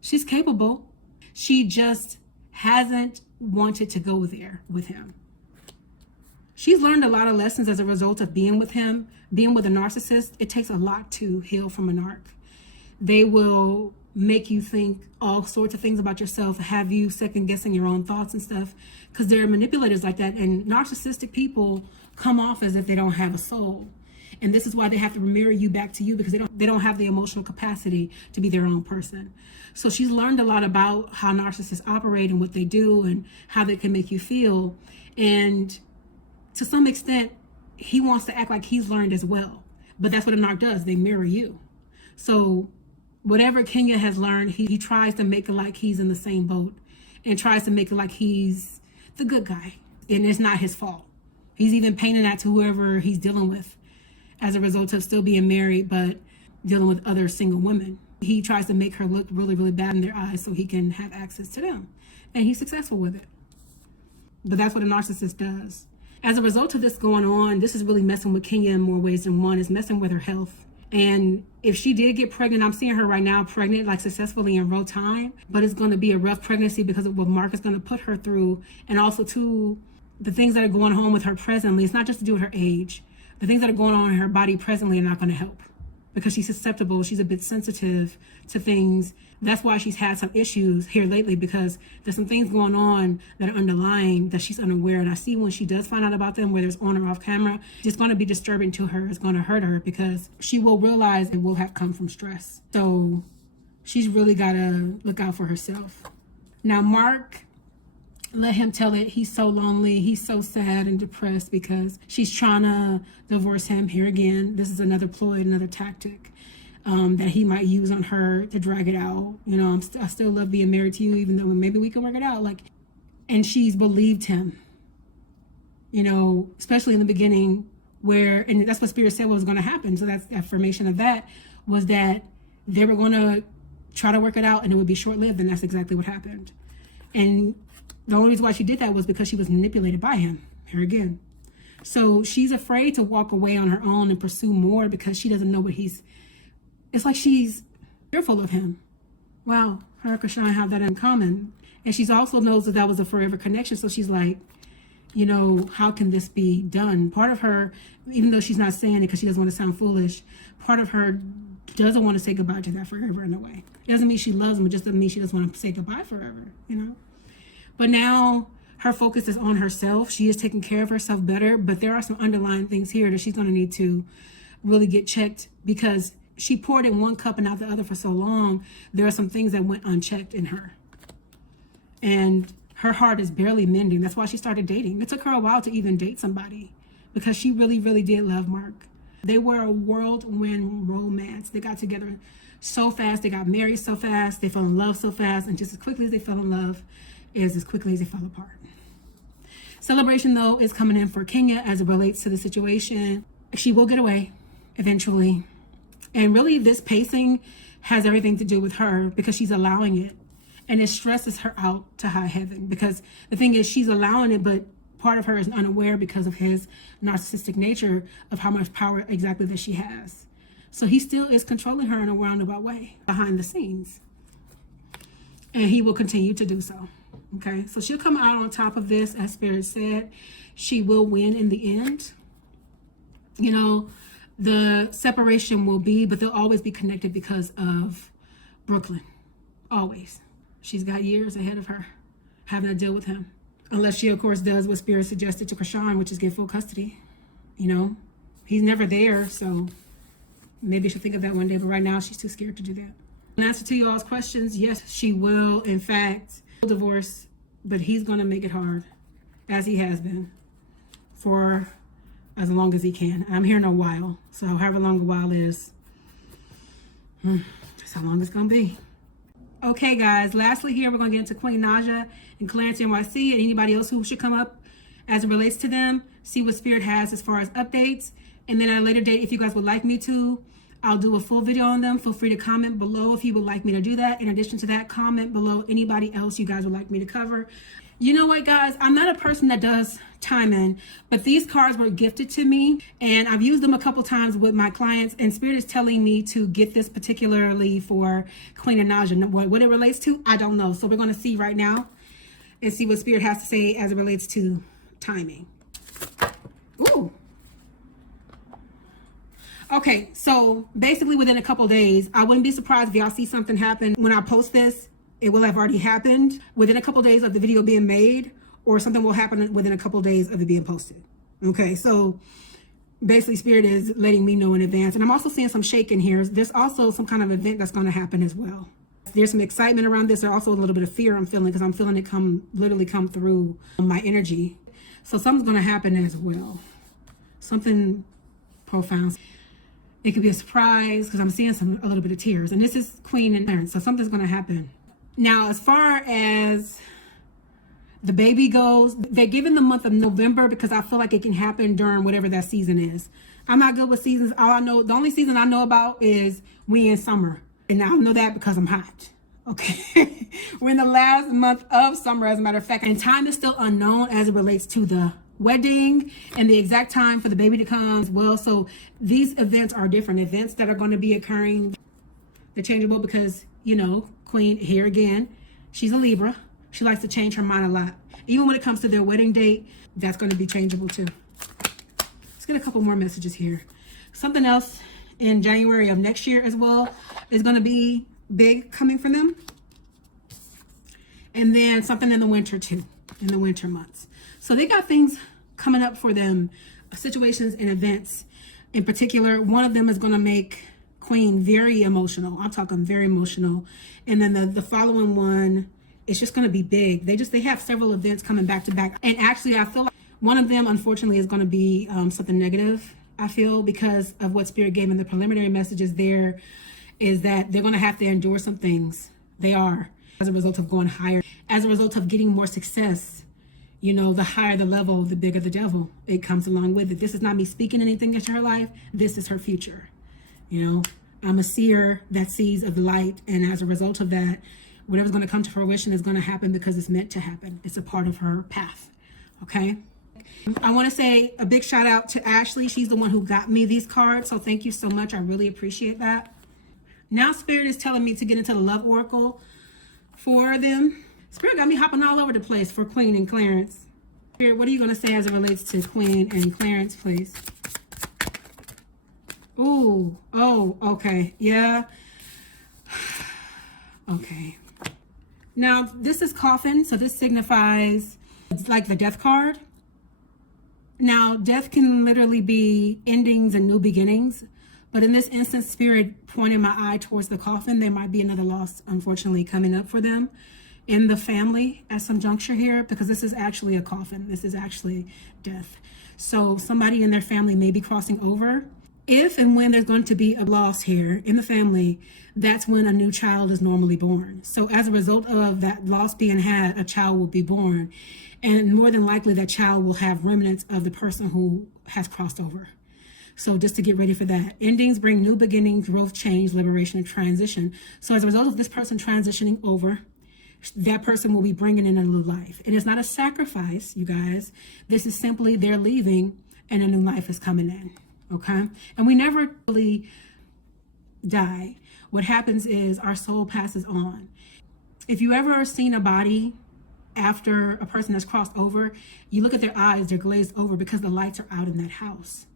She's capable. She just hasn't wanted to go there with him. She's learned a lot of lessons as a result of being with him, being with a narcissist. It takes a lot to heal from a narc. They will make you think all sorts of things about yourself, have you second guessing your own thoughts and stuff, because they're manipulators like that. And narcissistic people come off as if they don't have a soul. And this is why they have to mirror you back to you, because they don't have the emotional capacity to be their own person. So she's learned a lot about how narcissists operate and what they do and how they can make you feel. And to some extent, he wants to act like he's learned as well. But that's what a narc does. They mirror you. So whatever Kenya has learned, he tries to make it like he's in the same boat and tries to make it like he's the good guy. And it's not his fault. He's even painting that to whoever he's dealing with as a result of still being married, but dealing with other single women. He tries to make her look really, really bad in their eyes so he can have access to them. And he's successful with it. But that's what a narcissist does. As a result of this going on, this is really messing with Kenya in more ways than one. It's messing with her health. And if she did get pregnant, I'm seeing her right now pregnant, like successfully in real time, but it's going to be a rough pregnancy because of what Mark is going to put her through. And also too, the things that are going on with her presently, it's not just to do with her age. The things that are going on in her body presently are not going to help because she's susceptible. She's a bit sensitive to things. That's why she's had some issues here lately, because there's some things going on that are underlying that she's unaware. And I see when she does find out about them, whether it's on or off camera, it's going to be disturbing to her. It's going to hurt her because she will realize it will have come from stress. So she's really got to look out for herself. Now, Mark, let him tell it. He's so lonely. He's so sad and depressed because she's trying to divorce him. Here again, this is another ploy, another tactic that he might use on her to drag it out. You know, I still love being married to you, even though maybe we can work it out. Like, and she's believed him, you know, especially in the beginning where, and that's what Spirit said was going to happen. So that's the affirmation of that, was that they were going to try to work it out and it would be short-lived. And that's exactly what happened. And the only reason why she did that was because she was manipulated by him. Here again. So she's afraid to walk away on her own and pursue more because she doesn't know what he's... It's like she's fearful of him. Wow, her and Krishan have that in common. And she also knows that that was a forever connection. So she's like, you know, how can this be done? Part of her, even though she's not saying it because she doesn't want to sound foolish, part of her doesn't want to say goodbye to that forever in a way. It doesn't mean she loves him. It just doesn't mean she doesn't want to say goodbye forever, you know? But now her focus is on herself. She is taking care of herself better, but there are some underlying things here that she's going to need to really get checked because she poured in one cup and out the other for so long. There are some things that went unchecked in her. And her heart is barely mending. That's why she started dating. It took her a while to even date somebody because she really, really did love Mark. They were a whirlwind romance. They got together so fast. They got married so fast. They fell in love so fast. And just as quickly as they fell in love is as quickly as they fell apart. Celebration, though, is coming in for Kenya as it relates to the situation. She will get away eventually. And really, this pacing has everything to do with her because she's allowing it. And it stresses her out to high heaven because the thing is, she's allowing it, but part of her is unaware because of his narcissistic nature of how much power exactly that she has. So he still is controlling her in a roundabout way behind the scenes. And he will continue to do so. Okay, so she'll come out on top of this, as Spirit said. She will win in the end. You know, the separation will be, but they'll always be connected because of Brooklyn. Always. She's got years ahead of her having to deal with him. Unless she, of course, does what Spirit suggested to Krishan, which is get full custody. You know, he's never there, so maybe she'll think of that one day. But right now, she's too scared to do that. In answer to you all's questions, yes, she will, in fact, divorce but he's going to make it hard, as he has been for as long as he can. I'm here in a while, so however long a while is, that's how long it's going to be. Okay, guys, lastly here, we're going to get into Queen Naija and Clarence NYC and anybody else who should come up as it relates to them, see what Spirit has as far as updates. And then at a later date, if you guys would like me to, I'll do a full video on them. Feel free to comment below if you would like me to do that. In addition to that, comment below anybody else you guys would like me to cover. You know what, guys? I'm not a person that does timing, but these cards were gifted to me, and I've used them a couple times with my clients, and Spirit is telling me to get this particularly for Queen and Naija. What it relates to, I don't know. So we're going to see right now and see what Spirit has to say as it relates to timing. Ooh. Okay, so basically within a couple days, I wouldn't be surprised if y'all see something happen when I post this. It will have already happened within a couple days of the video being made, or something will happen within a couple days of it being posted. Okay, so basically Spirit is letting me know in advance. And I'm also seeing some shaking here. There's also some kind of event that's going to happen as well. There's some excitement around this. There's also a little bit of fear I'm feeling, because I'm feeling it literally come through my energy. So something's going to happen as well. Something profound. It could be a surprise, because I'm seeing a little bit of tears. And this is Queen and Clarence, so something's going to happen. Now, as far as the baby goes, they're given the month of November because I feel like it can happen during whatever that season is. I'm not good with seasons. All I know, the only season I know about is we in summer. And I know that because I'm hot. Okay. We're in the last month of summer, as a matter of fact. And time is still unknown as it relates to the wedding and the exact time for the baby to come as well. So these events are different events that are going to be occurring. They're changeable because, you know, Queen, here again, she's a Libra. She likes to change her mind a lot. Even when it comes to their wedding date, that's going to be changeable too. Let's get a couple more messages here. Something else in January of next year as well is going to be big coming for them. And then something in the winter too, in the winter months. So they got things coming up for them, situations and events. In particular, one of them is going to make Queen very emotional. I'm talking very emotional. And then the following one, it's just going to be big. They have several events coming back to back. And actually, I feel like one of them, unfortunately, is going to be something negative, I feel, because of what Spirit gave in the preliminary messages there, is that they're going to have to endure some things. They are, as a result of going higher, as a result of getting more success. You know, the higher the level, the bigger the devil. It comes along with it. This is not me speaking anything into her life. This is her future. You know, I'm a seer that sees of the light. And as a result of that, whatever's going to come to fruition is going to happen because it's meant to happen. It's a part of her path. Okay. I want to say a big shout out to Ashley. She's the one who got me these cards. So thank you so much. I really appreciate that. Now Spirit is telling me to get into the love oracle for them. Spirit got me hopping all over the place for Queen and Clarence. Spirit, what are you going to say as it relates to Queen and Clarence, please? Ooh, oh, okay, yeah. Okay. Now, this is coffin, so this signifies, it's like the death card. Now, death can literally be endings and new beginnings, but in this instance, Spirit pointed my eye towards the coffin. There might be another loss, unfortunately, coming up for them in the family at some juncture here, because this is actually a coffin. This is actually death. So somebody in their family may be crossing over. If and when there's going to be a loss here in the family, that's when a new child is normally born. So as a result of that loss being had, a child will be born. And more than likely, that child will have remnants of the person who has crossed over. So just to get ready for that. Endings bring new beginnings, growth, change, liberation, and transition. So as a result of this person transitioning over, that person will be bringing in a new life. And it's not a sacrifice, you guys. This is simply they're leaving and a new life is coming in. Okay? And we never really die. What happens is our soul passes on. If you ever seen a body after a person has crossed over, you look at their eyes, they're glazed over because the lights are out in that house.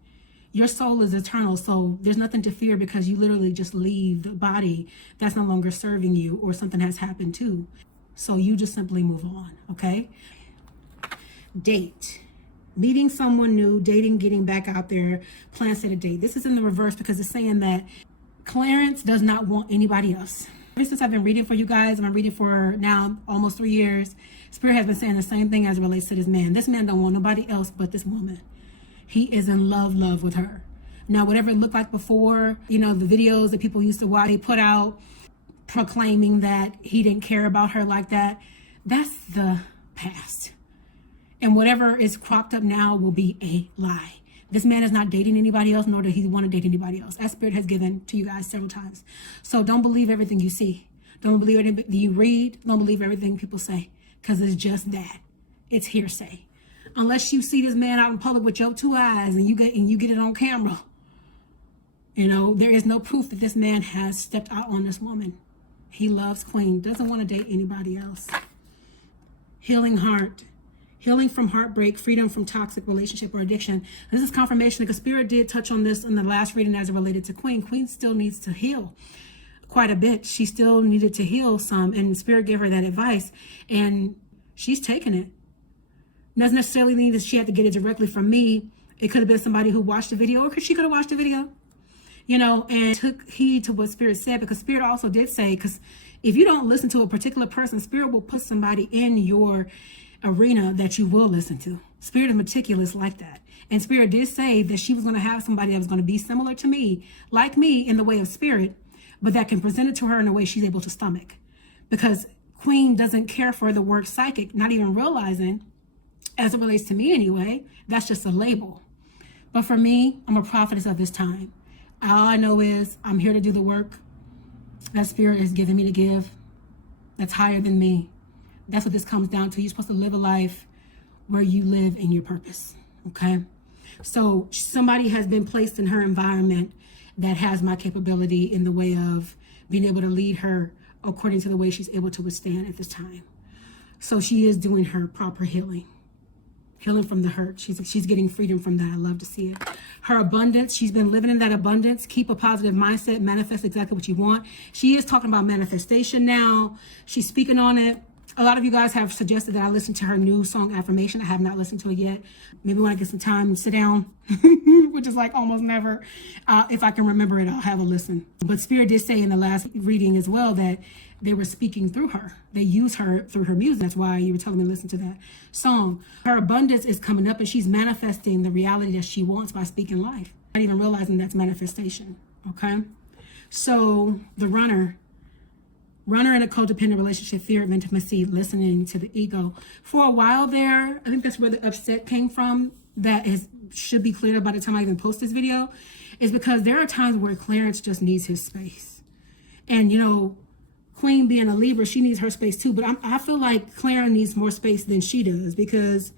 Your soul is eternal, so there's nothing to fear because you literally just leave the body that's no longer serving you or something has happened to. So you just simply move on, okay? Date. Meeting someone new, dating, getting back out there, plan, set a date. This is in the reverse because it's saying that Clarence does not want anybody else. Ever since I've been reading for you guys, and I'm reading for now almost 3 years, Spirit has been saying the same thing as it relates to this man. This man don't want nobody else but this woman. He is in love with her. Now, whatever it looked like before, the videos that people used to watch, he put out proclaiming that he didn't care about her like that. That's the past. And whatever is cropped up now will be a lie. This man is not dating anybody else, nor does he want to date anybody else. That Spirit has given to you guys several times. So don't believe everything you see. Don't believe everything you read. Don't believe everything people say, because it's just that. It's hearsay. Unless you see this man out in public with your 2 eyes and you get it on camera. There is no proof that this man has stepped out on this woman. He loves Queen, doesn't want to date anybody else. Healing heart. Healing from heartbreak, freedom from toxic relationship or addiction. This is confirmation because Spirit did touch on this in the last reading as it related to Queen. Queen still needs to heal quite a bit. She still needed to heal some, and Spirit gave her that advice, and she's taken it. Doesn't necessarily mean that she had to get it directly from me. It could have been somebody who watched the video, or she could have watched the video, and took heed to what Spirit said, because Spirit also did say, because if you don't listen to a particular person, Spirit will put somebody in your arena that you will listen to. Spirit is meticulous like that. And Spirit did say that she was going to have somebody that was going to be similar to me, like me in the way of spirit, but that can present it to her in a way she's able to stomach. Because Queen doesn't care for the word psychic, not even realizing, as it relates to me anyway, that's just a label. But for me, I'm a prophetess of this time. All I know is I'm here to do the work that Spirit has given me to give, that's higher than me. That's what this comes down to. You're supposed to live a life where you live in your purpose, okay? So somebody has been placed in her environment that has my capability in the way of being able to lead her according to the way she's able to withstand at this time. So she is doing her proper healing from the hurt. She's getting freedom from that. I love to see it. Her abundance, she's been living in that abundance. Keep a positive mindset, manifest exactly what you want. She is talking about manifestation now. She's speaking on it. A lot of you guys have suggested that I listen to her new song, Affirmation. I have not listened to it yet. Maybe when I get some time and sit down, which is like almost never. If I can remember it, I'll have a listen. But Spirit did say in the last reading as well that they were speaking through her. They use her through her music. That's why you were telling me to listen to that song. Her abundance is coming up, and she's manifesting the reality that she wants by speaking life. Not even realizing that's manifestation, okay? So the runner in a codependent relationship, fear of intimacy, listening to the ego. For a while there, I think that's where the upset came from. That should be cleared up by the time I even post this video, is because there are times where Clarence just needs his space. And, Queen being a Libra, she needs her space too. But I feel like Clarence needs more space than she does, because,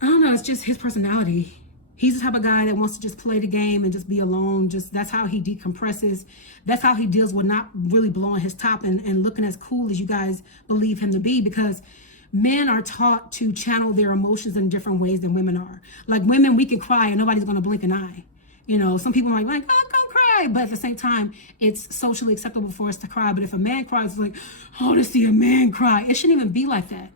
I don't know, it's just his personality. He's the type of guy that wants to just play the game and just be alone. That's how he decompresses. That's how he deals with not really blowing his top and looking as cool as you guys believe him to be, because men are taught to channel their emotions in different ways than women are. Like women, we can cry and nobody's going to blink an eye. Some people are like, oh, go cry. But at the same time, it's socially acceptable for us to cry. But if a man cries, it's like, oh, to see a man cry. It shouldn't even be like that.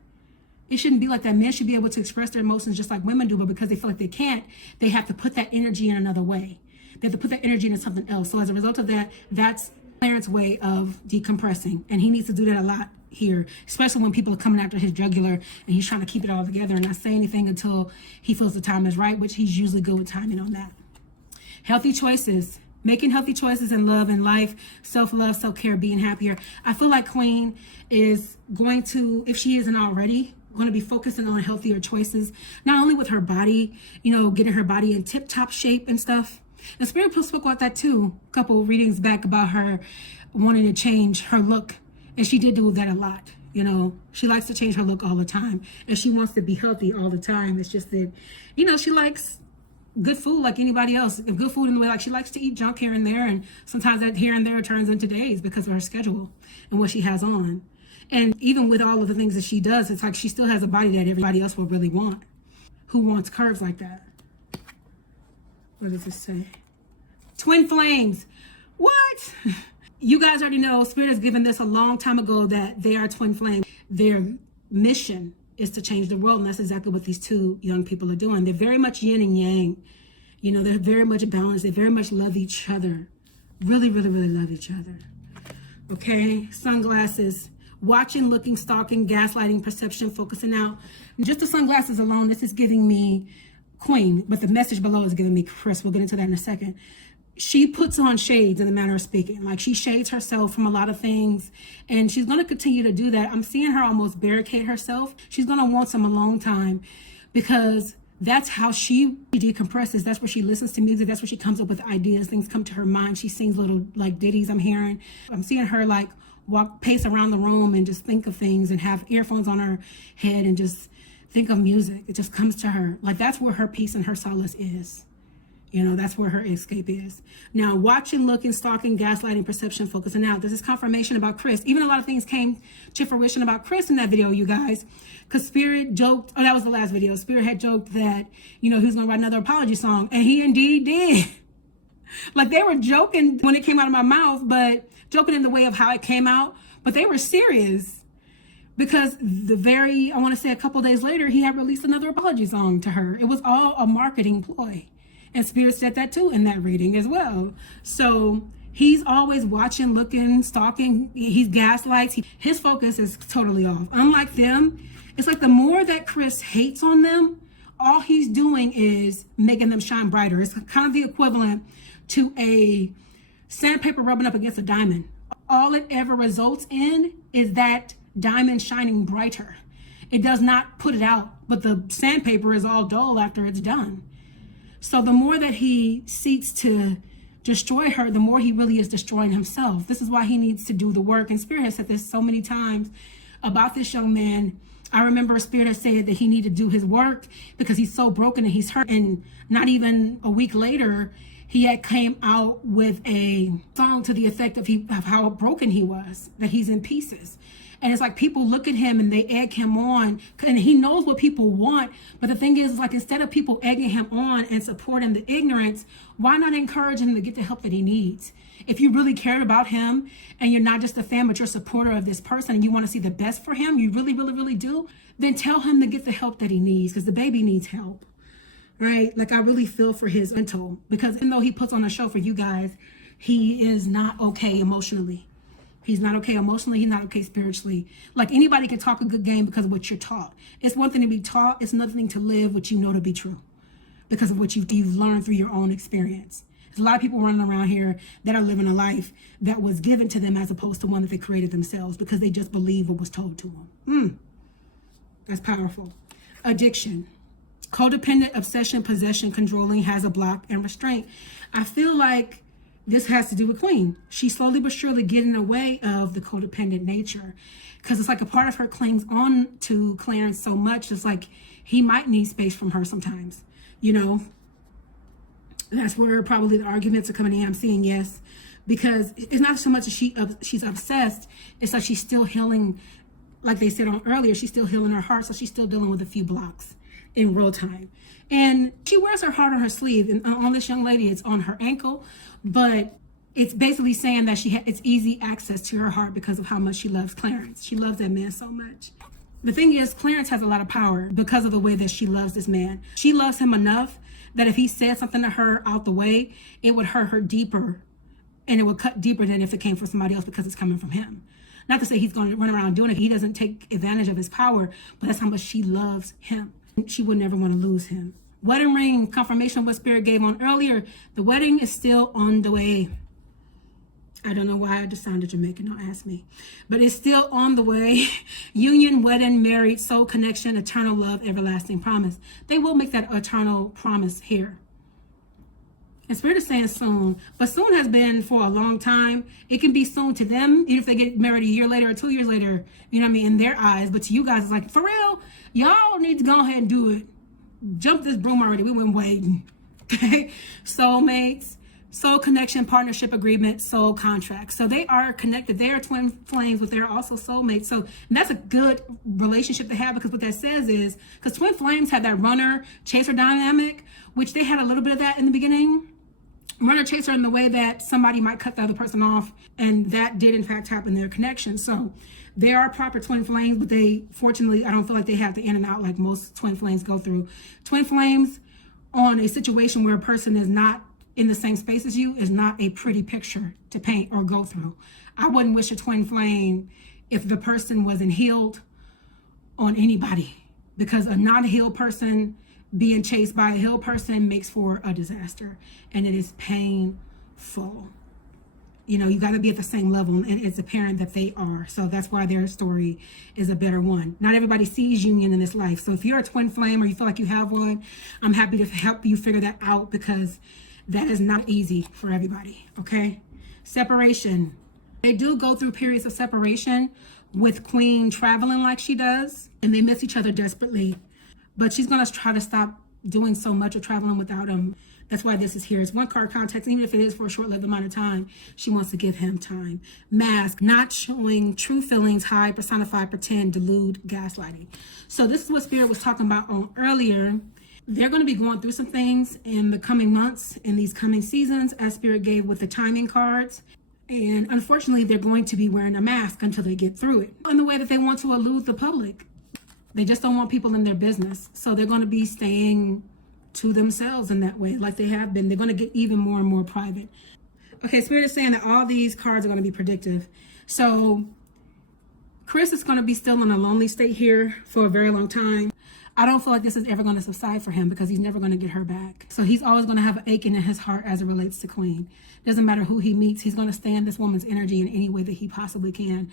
It shouldn't be like that. Men should be able to express their emotions just like women do, but because they feel like they can't, they have to put that energy in another way. They have to put that energy into something else. So as a result of that, that's Clarence's way of decompressing. And he needs to do that a lot here, especially when people are coming after his jugular and he's trying to keep it all together and not say anything until he feels the time is right, which he's usually good with timing on that. Healthy choices. Making healthy choices in love and life, self-love, self-care, being happier. I feel like Queen is going to, if she isn't already, going to be focusing on healthier choices, not only with her body, getting her body in tip-top shape and stuff. And Spirit spoke about that too, a couple readings back, about her wanting to change her look. And she did do that a lot. She likes to change her look all the time. And she wants to be healthy all the time. It's just that, she likes good food like anybody else. And good food in the way, like she likes to eat junk here and there. And sometimes that here and there turns into days because of her schedule and what she has on. And even with all of the things that she does, it's like she still has a body that everybody else will really want. Who wants curves like that? What does this say? Twin flames. What? You guys already know Spirit has given this a long time ago that they are twin flames. Their mission is to change the world, and that's exactly what these two young people are doing. They're very much yin and yang. They're very much balanced. They very much love each other. Really, really, really love each other. Okay, sunglasses. Watching, looking, stalking, gaslighting, perception, focusing out. Just the sunglasses alone, this is giving me Queen, but the message below is giving me Chris. We'll get into that in a second. She puts on shades in the manner of speaking. Like, she shades herself from a lot of things, and she's going to continue to do that. I'm seeing her almost barricade herself. She's going to want some alone time, because that's how she decompresses. That's where she listens to music. That's where she comes up with ideas. Things come to her mind. She sings little like ditties I'm hearing. I'm seeing her like pace around the room and just think of things and have earphones on her head and just think of music. It just comes to her. Like, that's where her peace and her solace is. You know, that's where her escape is. Now, watching, looking, stalking, gaslighting, perception, focusing out. This is confirmation about Chris. Even a lot of things came to fruition about Chris in that video, you guys. Because Spirit joked, oh, that was the last video. Spirit had joked that, you know, he was going to write another apology song. And he indeed did. Like, they were joking when it came out of my mouth, but joking in the way of how it came out. But they were serious. Because I want to say a couple days later, he had released another apology song to her. It was all a marketing ploy. And Spirit said that too in that reading as well. So he's always watching, looking, stalking. He's gaslights. His focus is totally off. Unlike them, it's like the more that Chris hates on them, all he's doing is making them shine brighter. It's kind of the equivalent to a sandpaper rubbing up against a diamond. All it ever results in is that diamond shining brighter. It does not put it out, but the sandpaper is all dull after it's done. So the more that he seeks to destroy her, the more he really is destroying himself. This is why he needs to do the work. And Spirit has said this so many times about this young man. I remember Spirit has said that he needed to do his work because he's so broken and he's hurt. And not even a week later, he had came out with a song to the effect of how broken he was, that he's in pieces. And it's like people look at him and they egg him on, and he knows what people want. But the thing is, like, instead of people egging him on and supporting the ignorance, why not encourage him to get the help that he needs? If you really cared about him and you're not just a fan, but you're a supporter of this person and you want to see the best for him, you really, really, really do, then tell him to get the help that he needs, because the baby needs help, right? Like, I really feel for his mental, because even though he puts on a show for you guys, he is not okay emotionally. He's not okay emotionally. He's not okay spiritually. Like, anybody can talk a good game because of what you're taught. It's one thing to be taught. It's another thing to live what you know to be true because of what you've learned through your own experience. There's a lot of people running around here that are living a life that was given to them as opposed to one that they created themselves because they just believe what was told to them. That's powerful. Addiction. Codependent, obsession, possession, controlling, has a block, and restraint. I feel like this has to do with Queen. She's slowly but surely getting away of the codependent nature, because it's like a part of her clings on to Clarence so much. It's like he might need space from her sometimes, you know. That's where probably the arguments are coming in. I'm seeing yes, because it's not so much that she's obsessed. It's like she's still healing, like they said on earlier. She's still healing her heart, so she's still dealing with a few blocks in real time. And she wears her heart on her sleeve, and on this young lady, it's on her ankle. But it's basically saying that it's easy access to her heart because of how much she loves Clarence. She loves that man so much. The thing is, Clarence has a lot of power because of the way that she loves this man. She loves him enough that if he said something to her out the way, it would hurt her deeper, and it would cut deeper than if it came from somebody else because it's coming from him. Not to say he's going to run around doing it. He doesn't take advantage of his power, but that's how much she loves him. She would never want to lose him. Wedding ring, confirmation of what Spirit gave on earlier. The wedding is still on the way. I don't know why I just sounded Jamaican, don't ask me. But it's still on the way. Union, wedding, married, soul connection, eternal love, everlasting promise. They will make that eternal promise here. And Spirit is saying soon. But soon has been for a long time. It can be soon to them, even if they get married a year later or 2 years later, you know what I mean, in their eyes. But to you guys, it's like, for real, y'all need to go ahead and do it. Jump this broom already. We weren't waiting. Okay? Soulmates, soul connection, partnership agreement, soul contract. So they are connected. They are twin flames, but they're also soulmates. So that's a good relationship to have, because what that says is, because twin flames have that runner chaser dynamic, which they had a little bit of that in the beginning. Runner chaser in the way that somebody might cut the other person off, and that did in fact happen in their connection. So they are proper twin flames, but they, fortunately, I don't feel like they have the in and out like most twin flames go through. Twin flames on a situation where a person is not in the same space as you is not a pretty picture to paint or go through. I wouldn't wish a twin flame if the person wasn't healed on anybody, because a non-healed person being chased by a healed person makes for a disaster, and it is painful. You know, you got to be at the same level, and it's apparent that they are. So that's why their story is a better one. Not everybody sees union in this life. So if you're a twin flame or you feel like you have one, I'm happy to help you figure that out, because that is not easy for everybody, okay? Separation. They do go through periods of separation with Queen traveling like she does, and they miss each other desperately. But she's going to try to stop doing so much or traveling without him. That's why this is here. It's one card context, even if it is for a short-lived amount of time. She wants to give him time. Mask, not showing true feelings, hide, personify, pretend, delude, gaslighting. So this is what Spirit was talking about on earlier. They're going to be going through some things in the coming months, in these coming seasons, as Spirit gave with the timing cards. And unfortunately, they're going to be wearing a mask until they get through it. In the way that they want to elude the public. They just don't want people in their business. So they're going to be staying to themselves in that way, like they have been. They're going to get even more and more private. Okay, Spirit is saying that all these cards are going to be predictive. So Chris is going to be still in a lonely state here for a very long time. I don't feel like this is ever going to subside for him, because he's never going to get her back. So he's always going to have an aching in his heart as it relates to Queen. Doesn't matter who he meets, he's going to stand this woman's energy in any way that he possibly can.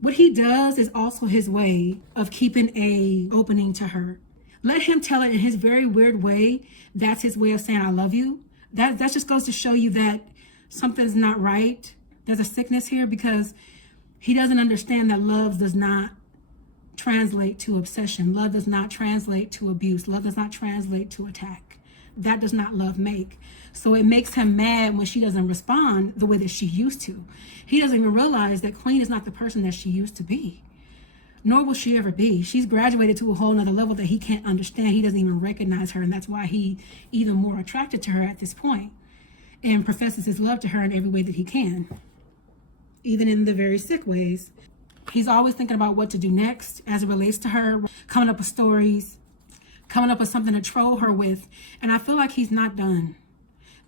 What he does is also his way of keeping a opening to her. Let him tell it in his very weird way. That's his way of saying, I love you. That just goes to show you that something's not right. There's a sickness here, because he doesn't understand that love does not translate to obsession. Love does not translate to abuse. Love does not translate to attack. That does not love make. So it makes him mad when she doesn't respond the way that she used to. He doesn't even realize that Queen is not the person that she used to be. Nor will she ever be. She's graduated to a whole nother level that he can't understand. He doesn't even recognize her, and that's why he's even more attracted to her at this point, and professes his love to her in every way that he can, even in the very sick ways. He's always thinking about what to do next as it relates to her, coming up with stories, coming up with something to troll her with, and I feel like he's not done.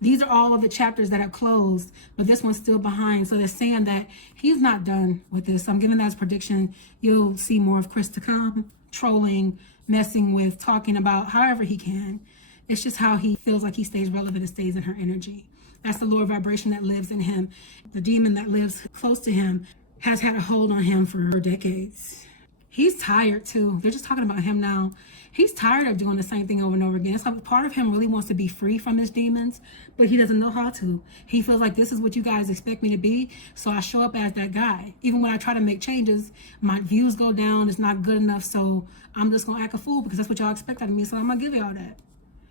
These are all of the chapters that have closed, but this one's still behind. So they're saying that he's not done with this. So I'm giving that as prediction. You'll see more of Chris to come, trolling, messing with, talking about however he can. It's just how he feels like he stays relevant and stays in her energy. That's the lower vibration that lives in him. The demon that lives close to him has had a hold on him for decades. He's tired too. They're just talking about him now. He's tired of doing the same thing over and over again. It's like part of him really wants to be free from his demons, but he doesn't know how to. He feels like this is what you guys expect me to be, so I show up as that guy. Even when I try to make changes, my views go down. It's not good enough, so I'm just going to act a fool because that's what y'all expect out of me, so I'm going to give y'all that.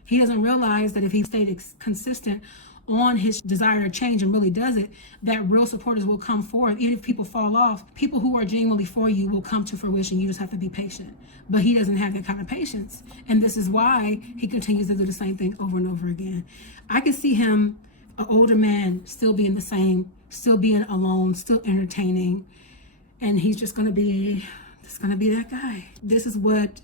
He doesn't realize that if he stayed consistent on his desire to change and really does it, that real supporters will come forth. Even if people fall off, people who are genuinely for you will come to fruition. You just have to be patient. But he doesn't have that kind of patience. And this is why he continues to do the same thing over and over again. I can see him, an older man, still being the same, still being alone, still entertaining. And he's just going to be that guy. This is what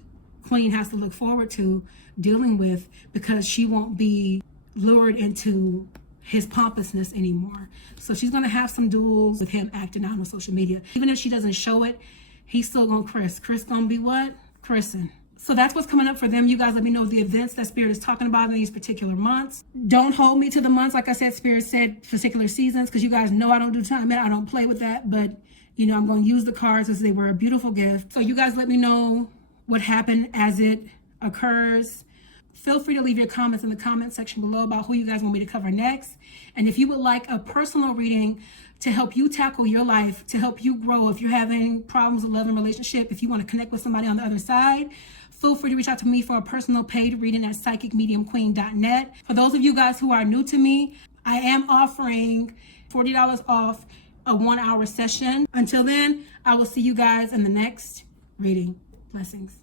Queen has to look forward to dealing with, because she won't be lured into his pompousness anymore. So she's going to have some duels with him acting out on social media. Even if she doesn't show it, he's still going to Chris. Chris going to be what? Chrising. So that's what's coming up for them. You guys let me know the events that Spirit is talking about in these particular months. Don't hold me to the months. Like I said, Spirit said particular seasons, because you guys know I don't do time. I don't play with that. But, you know, I'm going to use the cards as they were a beautiful gift. So you guys let me know what happened as it occurs. Feel free to leave your comments in the comment section below about who you guys want me to cover next. And if you would like a personal reading to help you tackle your life, to help you grow, if you're having problems with love and relationship, if you want to connect with somebody on the other side, feel free to reach out to me for a personal paid reading at psychicmediumqueen.net. For those of you guys who are new to me, I am offering $40 off a 1-hour session. Until then, I will see you guys in the next reading. Blessings.